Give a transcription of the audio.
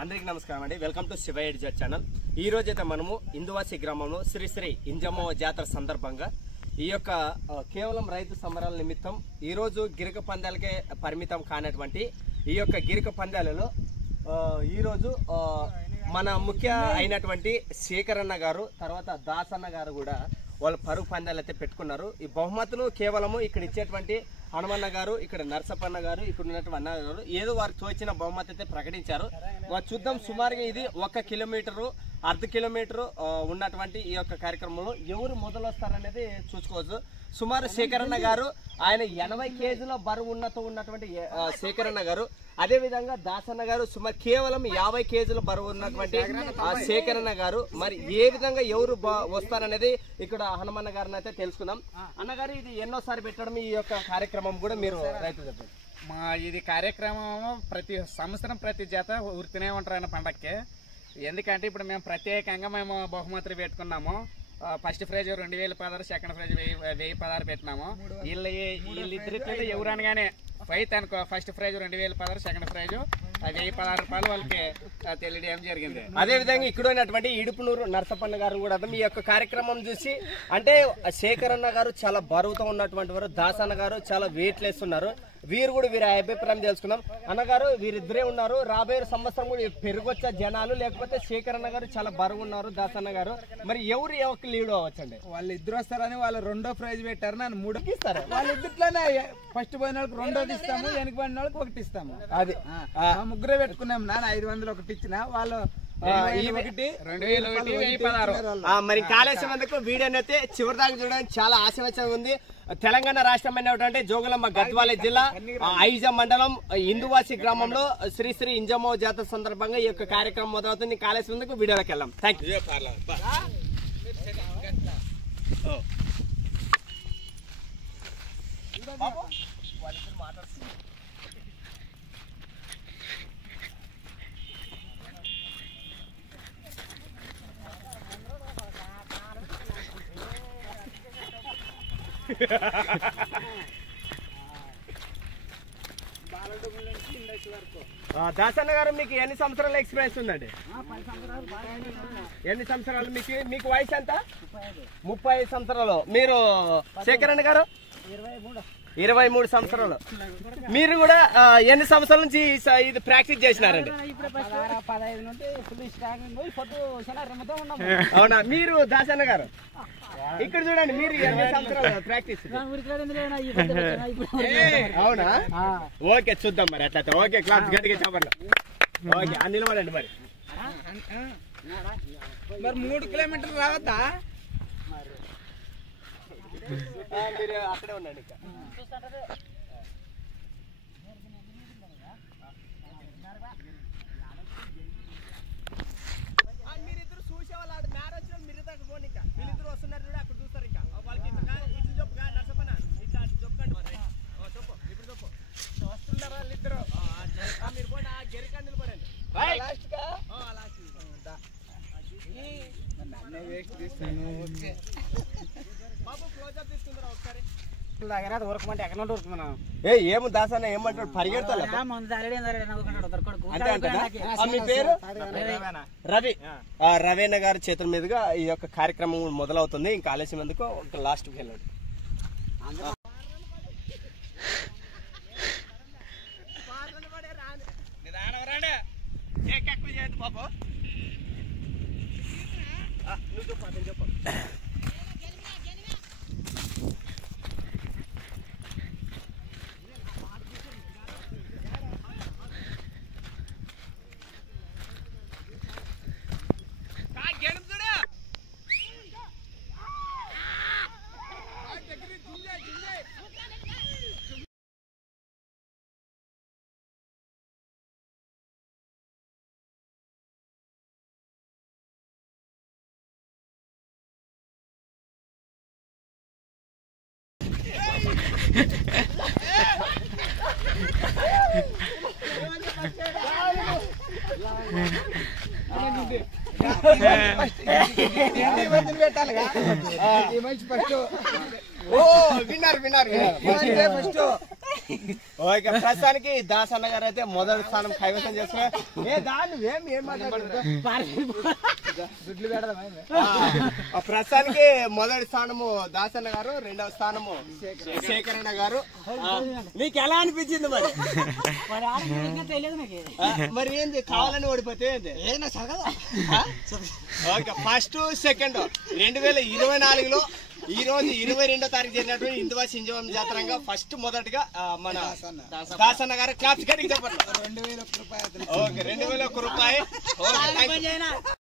అందరికీ నమస్కారం అండి. వెల్కమ్ టు శివ ఎడ్జర్ ఛానల్. ఈ రోజైతే మనము ఇందువాసి గ్రామంలో శ్రీ శ్రీ ఇంజమ్మ జాతర సందర్భంగా ఈ యొక్క కేవలం రైతు సంబరాల నిమిత్తం ఈ రోజు గిరిక పందాలకే పరిమితం కానటువంటి ఈ యొక్క గిరిక పందాలలో ఈ రోజు మన ముఖ్య అయినటువంటి శేఖరన్న గారు తర్వాత దాసన్న గారు కూడా వాళ్ళు పరుగు పందాలు అయితే పెట్టుకున్నారు. ఈ బహుమతులు కేవలము ఇక్కడ ఇచ్చేటువంటి హనుమన్న గారు, ఇక్కడ నరసప్పన్న గారు, ఇక్కడ ఉన్నటువంటి అన్న గారు ఏదో వారికి తోచిన బహుమతి అయితే ప్రకటించారు. చూద్దాం. సుమారుగా ఇది 1 కిలోమీటరు అర్ధ కిలోమీటరు ఉన్నటువంటి ఈ యొక్క కార్యక్రమంలో ఎవరు మొదలు వస్తారనేది చూసుకోవచ్చు. సుమారు శేఖరన్న గారు ఆయన 80 కేజీల బరువు ఉన్నటువంటి శేఖరన్న గారు, అదే విధంగా దాసన్న గారు సుమారు కేవలం 50 కేజీల బరువు ఉన్నటువంటి శేఖరన్న గారు. మరి ఏ విధంగా ఎవరు వస్తారనేది ఇక్కడ హనుమన్న గారిని అయితే తెలుసుకుందాం. అన్నగారు, ఇది ఎన్నోసారి పెట్టడం ఈ యొక్క కార్యక్రమం కూడా మీరు రైతు చెప్పండి. ఇది కార్యక్రమం ప్రతి సంవత్సరం ప్రతి జత ఉరితూనే ఉంటారు అన్న పండక్కి. ఎందుకంటే ఇప్పుడు మేము ప్రత్యేకంగా మేము బహుమతులు పెట్టుకున్నాము. ఫస్ట్ ప్రైజ్ 2016, సెకండ్ ప్రైజ్ 1016 పెట్టినాము. వీళ్ళిద్దరితో ఎవరు అనగానే ఫైట్ అనుకో, ఫస్ట్ ప్రైజ్ 2016, సెకండ్ ప్రైజ్ 1016 రూపాయలు వాళ్ళకి తెలియడం జరిగింది. అదే విధంగా ఇక్కడ ఉన్నటువంటి ఇడుపునూరు నరసప్పన్న గారు కూడా మీ యొక్క కార్యక్రమం చూసి, అంటే శేఖరన్న గారు చాలా బరువుతో ఉన్నటువంటి వారు, దాసన్న గారు చాలా వెయిట్ లెస్ ఉన్నారు. వీరు కూడా వీరి అభిప్రాయం తెలుసుకున్నాం. అన్నగారు వీరిద్దరే ఉన్నారు. రాబోయే సంవత్సరం కూడా పెరుగొచ్చే జనాలు, లేకపోతే శేఖరన్న గారు చాలా బరువు ఉన్నారు, దాసన్న గారు, మరి ఎవరు ఎవరికి లీడ్ అవ్వచ్చండి? వాళ్ళు ఇద్దరు వస్తారని వాళ్ళు 2వ ప్రైజ్ పెట్టారు, నన్ను 3కి ఇస్తారు. వాళ్ళిద్దరిలోనే ఫస్ట్ పోయిన వాళ్ళకి 2ది ఇస్తాము, వెనక పోయిన వాళ్ళకి 1 ఇస్తాము. అది ముగ్గురే పెట్టుకున్నాం. నాన్న 500 ఒకటి ఇచ్చిన వాళ్ళు మరి కాళేశ్వరం అందుకు వీడియోని అయితే చివరి దాకా చూడడానికి చాలా ఆశీర్వచంగా ఉంది. తెలంగాణ రాష్ట్రం అయినటువంటి జోగులాంబ గద్వాల జిల్లా ఐజ మండలం ఇందువాసి గ్రామంలో శ్రీ శ్రీ ఇంజమ్మ జాతర సందర్భంగా ఈ యొక్క కార్యక్రమం మొదలవుతుంది. కాళేశ్వరం అందుకు వీడియోలోకి వెళ్దాం. Thank you. దాసన్న గారు, మీకు ఎన్ని సంవత్సరాల ఎక్స్పీరియన్స్ ఉందండి? ఎన్ని సంవత్సరాలు? మీకు వయసు ఎంత? 35 సంవత్సరాలు. మీరు శేఖరన్న గారు 23 సంవత్సరాలు. మీరు కూడా ఎన్ని సంవత్సరాల నుంచి ఇది ప్రాక్టీస్ చేసినారండి? అవునా? మీరు దాసన్న గారు ఇక్కడ చూడండి, మీరు 20 సంవత్సరాలు ప్రాక్టీస్. అవునా? ఓకే, చూద్దాం మరి అట్లయితే. ఓకే, క్లాస్ గట్టిగా చెప్పండి. ఓకే, నిలబడండి. మరి 3 కిలోమీటర్లు రావద్దా? మీరు అక్కడే ఉండండి. మీరిద్దరు చూసేవాళ్ళు మ్యారేజ్ లో మీరు దగ్గర పోండి. ఇంకా వీళ్ళిద్దరు వస్తున్నారు చూడ, అక్కడ చూస్తారు. ఇంకా వాళ్ళకి ఇట్లు చెప్పుగా నర్సపన ఇట్లా చెప్పండి. చెప్పు, ఇప్పుడు చెప్పు. వస్తున్నారా వాళ్ళిద్దరు? మీరు పోండి, ఆ గెరికా నిలబడండి. బాబు క్లోజ్అప్ తీసుకుంటారా ఒకసారి? ఏము దాసన్న ఏమంటాడు? పరిగెడతాడు. మీ పేరు? రవి. రవేణ గారి చేతుల మీదుగా ఈ యొక్క కార్యక్రమం మొదలవుతుంది. ఇంకా ఆలస్యం ఎందుకు, లాస్ట్ కి వెళ్ళండి. బాబు నువ్వు చెప్పు, అతను చెప్పు. విన్నారు. ఓకే ప్రస్తుతానికి దాస్ అన్న గారు అయితే మొదటి స్థానం కైవసం చేసుకున్నారు. ప్రస్తుతానికి మొదటి స్థానము దాస్ అన్న గారు, రెండవ స్థానము శేఖర్ అన్న గారు. మీకు ఎలా అనిపించింది మరి? మరి ఏంది కావాలని ఓడిపోతే ఓకే ఫస్ట్ సెకండ్ 2024లో ఈ రోజు 22వ తారీఖు జరిగినటువంటి ఇందువాసి ఇంజవం జాతరంగా ఫస్ట్ మొదటిగా మన దాసన్న గారు క్లాప్స్ గడికి చెప్పండి. 2001 రూపాయి. ఓకే 2001 రూపాయి.